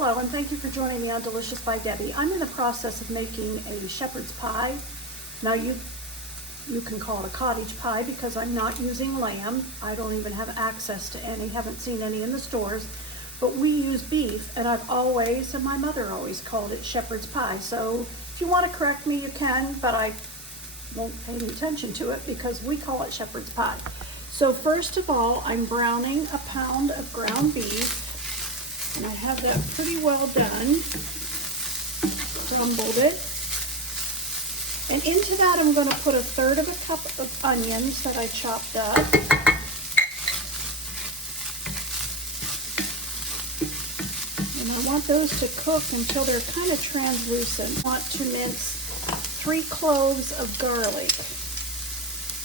Hello, and thank you for joining me on Delicious by Debbie. I'm in the process of making a shepherd's pie. Now you can call it a cottage pie because I'm not using lamb. I don't even have access to any, haven't seen any in the stores. But we use beef, and I've always, and my mother always called it shepherd's pie. So if you want to correct me, you can, but I won't pay any attention to it because we call it shepherd's pie. So first of all, I'm browning a pound of ground beef. And I have that pretty well done. Crumbled it. And into that I'm going to put 1/3 of a cup of onions that I chopped up. And I want those to cook until they're kind of translucent. I want to mince 3 cloves of garlic.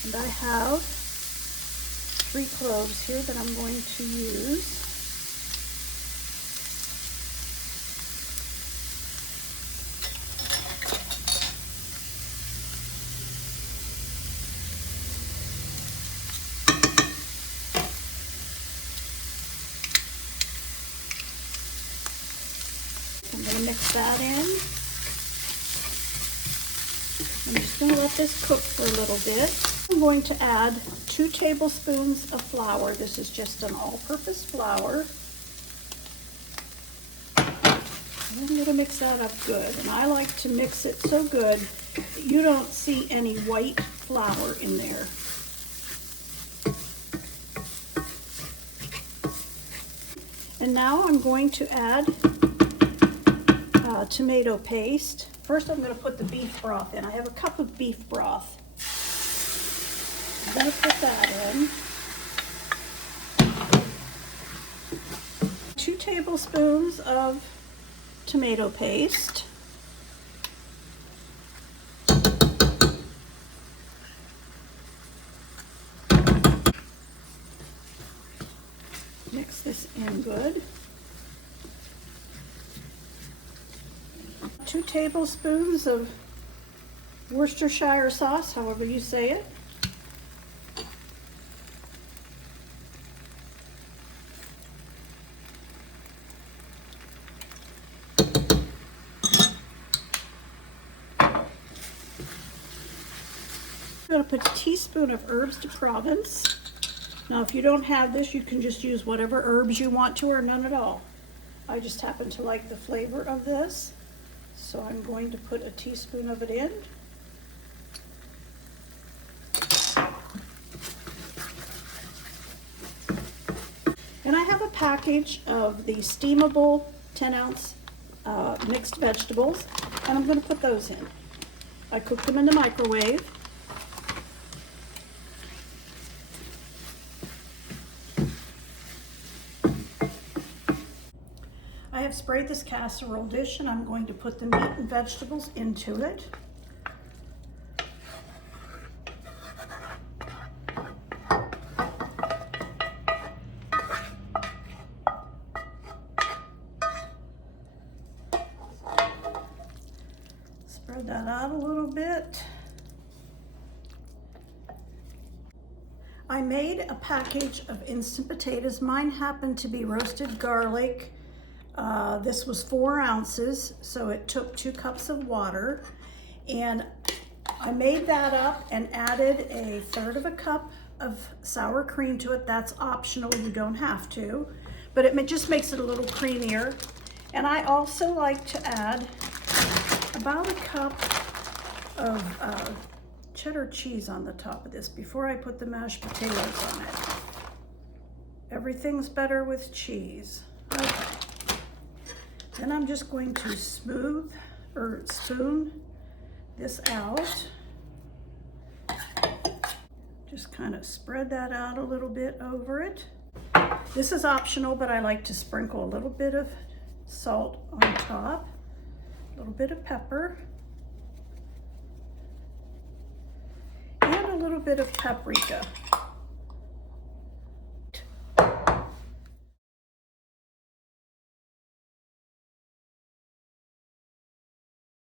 And I have 3 cloves here that I'm going to use. I'm going to mix that in. I'm just going to let this cook for a little bit. I'm going to add 2 tablespoons of flour. This is just an all-purpose flour. And I'm going to mix that up good. And I like to mix it so good that you don't see any white flour in there. And now I'm going to add tomato paste. First I'm going to put the beef broth in. I have a cup of beef broth. I'm going to put that in. 2 tablespoons of tomato paste. Mix this in good. 2 tablespoons of Worcestershire sauce, however you say it. I'm going to put a teaspoon of Herbs de Provence. Now if you don't have this, you can just use whatever herbs you want to or none at all. I just happen to like the flavor of this. So I'm going to put a teaspoon of it in. And I have a package of the Steamable 10-ounce mixed vegetables, and I'm going to put those in. I cook them in the microwave. I have sprayed this casserole dish and I'm going to put the meat and vegetables into it. Spread that out a little bit. I made a package of instant potatoes. Mine happened to be roasted garlic. This was 4 ounces, so it took 2 cups of water, and I made that up and added 1/3 of a cup of sour cream to it. That's optional, you don't have to, but it just makes it a little creamier. And I also like to add about a cup of cheddar cheese on the top of this before I put the mashed potatoes on it. Everything's better with cheese. Okay. Then I'm just going to spoon this out. Just kind of spread that out a little bit over it. This is optional, but I like to sprinkle a little bit of salt on top, a little bit of pepper, and a little bit of paprika.